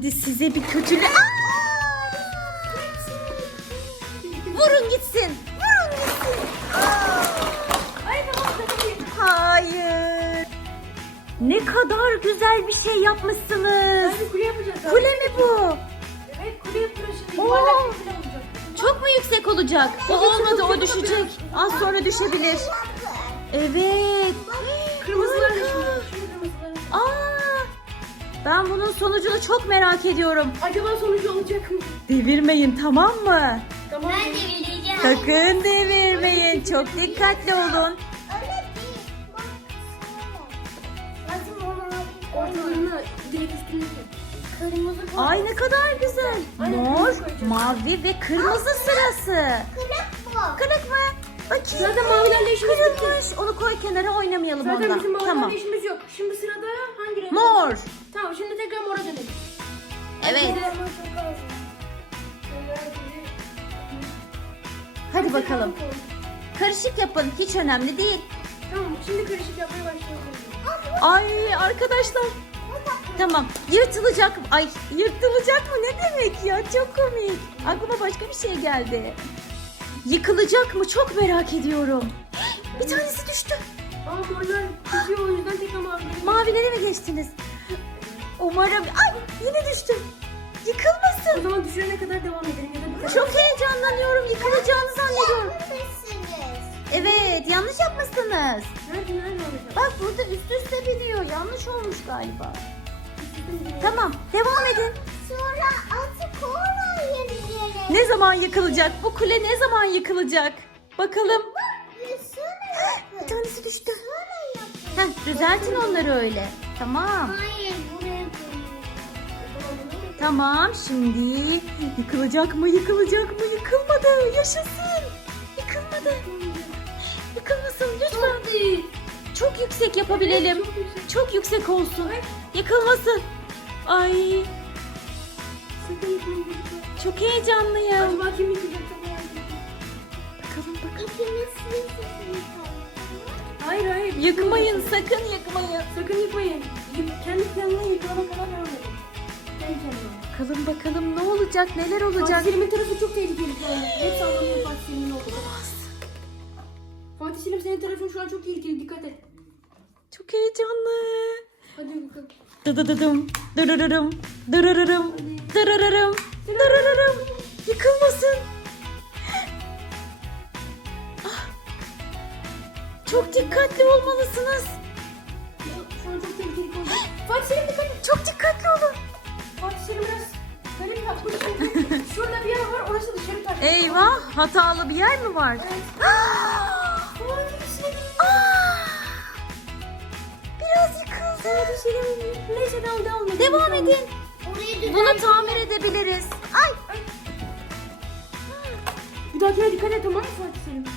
şimdi size bir kötülü... Vurun gitsin, gitsin, gitsin. Vurun gitsin. Hayır, tamam, tamam. Hayır. Ne kadar güzel bir şey yapmışsınız. Sence kule Kule abi. mi evet. bu? Evet kule yapıyoruz. Şey tamam. Çok mu yüksek olacak? O Sen olmadı o düşecek. Az mı? sonra düşebilir. Ay, evet. O. bunun sonucunu çok merak ediyorum. Acaba sonucu olacak mı? Devirmeyin tamam mı? Tamam. Ben devireceğim. Sakın devirmeyin. Aynen. Çok dikkatli olun. Kırmızı Ay ne kadar güzel. Mor, Aynen. mavi ve kırmızı Aynen. sırası. Aynen. Kırmızı. Kırık mı? Bakayım. Mavi Zaten mavilerle işimiz Kırıkmış. Onu koy kenara oynamayalım Zaten onda. bizim mavilerle tamam. işimiz yok. Şimdi sırada hangi renk? Mor. Tamam şimdi tekrar mora tamam. dönelim. Ay, evet. De, de, de, de, de. Hadi karışık bakalım. Yapalım. Karışık yapın hiç önemli değil. Tamam şimdi karışık yapmaya başlayalım. Ay arkadaşlar. Tamam yırtılacak. mı? Ay yırtılacak mı ne demek ya çok komik. Aklıma başka bir şey geldi. Yıkılacak mı çok merak ediyorum. Evet. Bir tanesi düştü. Ama o yüzden tekrar ağırıcı. mavi. Mavilere mi geçtiniz? Umarım. Ay yine düştüm. Yıkılmasın. O zaman düşene kadar devam edelim. ya da bitelim. Çok heyecanlanıyorum. Yıkılacağını yani zannediyorum. Yapmışsınız. Evet, yanlış yapmışsınız. Nerede, nerede olacak? Bak burada üst üste biniyor. Yanlış olmuş galiba. tamam, devam edin. Sonra atık oraya Ne zaman yıkılacak? Bu kule ne zaman yıkılacak? Bakalım. Bir tanesi düştü. Sonra düzeltin onları öyle. Tamam. Hayır, buraya. Tamam şimdi yıkılacak mı yıkılacak mı yıkılmadı yaşasın. Yıkılmadı. Yıkılmasın lütfen. Çok değil. Çok yüksek yapabilelim. Evet, çok, yüksek. çok yüksek olsun. Ay. Yıkılmasın. Ay. Yıkılmasın. Çok heyecanlıyım. Acaba kim Bakalım bakalım. Hayır hayır. Yıkmayın sakın yıkmayın. Bakalım bakalım ne olacak neler olacak. Fatih Selim'in tarafı çok tehlikeli Hep şey. sallanıyor evet, Fatih Selim'in oldu. Olamaz. Selim, senin tarafın şu an çok tehlikeli dikkat et. Çok heyecanlı. Hadi bakalım. Dıdıdım dırırırım dırırırım dırırırım dırırırım yıkılmasın. çok dikkatli olmalısınız. Şu an çok tehlikeli oldu. Fatih Selim dikkatli şey. Çok dikkatli olun. Burası dışarı taşıyor. Eyvah hatalı bir yer mi var? Evet. Ay, Biraz yıkıldı. Aldı, devam mi? edin. Bunu tamir ya. edebiliriz. Ay. Bir dakika dikkat et tamam mı Fatih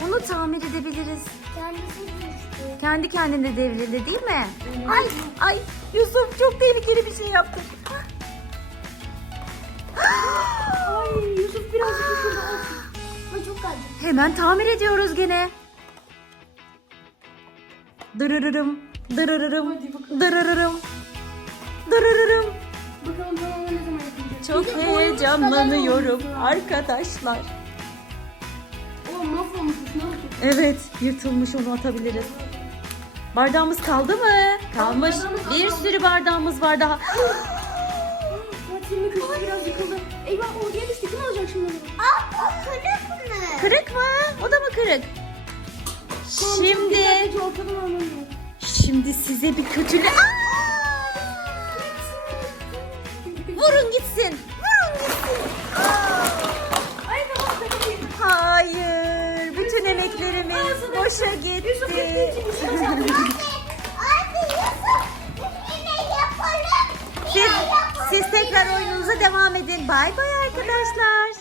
Bunu tamir edebiliriz. İşte. Kendi kendine devrildi değil mi? Evet. Ay ay Yusuf çok tehlikeli bir şey yaptın. Ay, ay, ay, Hemen tamir ediyoruz gene. Dırırırım. Dırırırım. Bakalım. Dırırırım. Dırırırım. Bakalım, çok Bizi, heyecanlanıyorum koymuş, arkadaşlar. O, masamız, masamız. Evet yırtılmış onu atabiliriz. Bardağımız kaldı mı? Ay, Kalmış. Bir, kaldı bir kaldı. sürü bardağımız var daha. Mı? kırık mı? O da mı kırık? Kocuk şimdi Şimdi size bir kötülü Vurun gitsin, gitsin. Vurun gitsin. Aa! Hayır. Bütün emeklerimiz Arzını boşa etsin. gitti. olay. olay, olay, yapalım, siz, siz tekrar oyununuza devam edin. Bay bay arkadaşlar. Ay.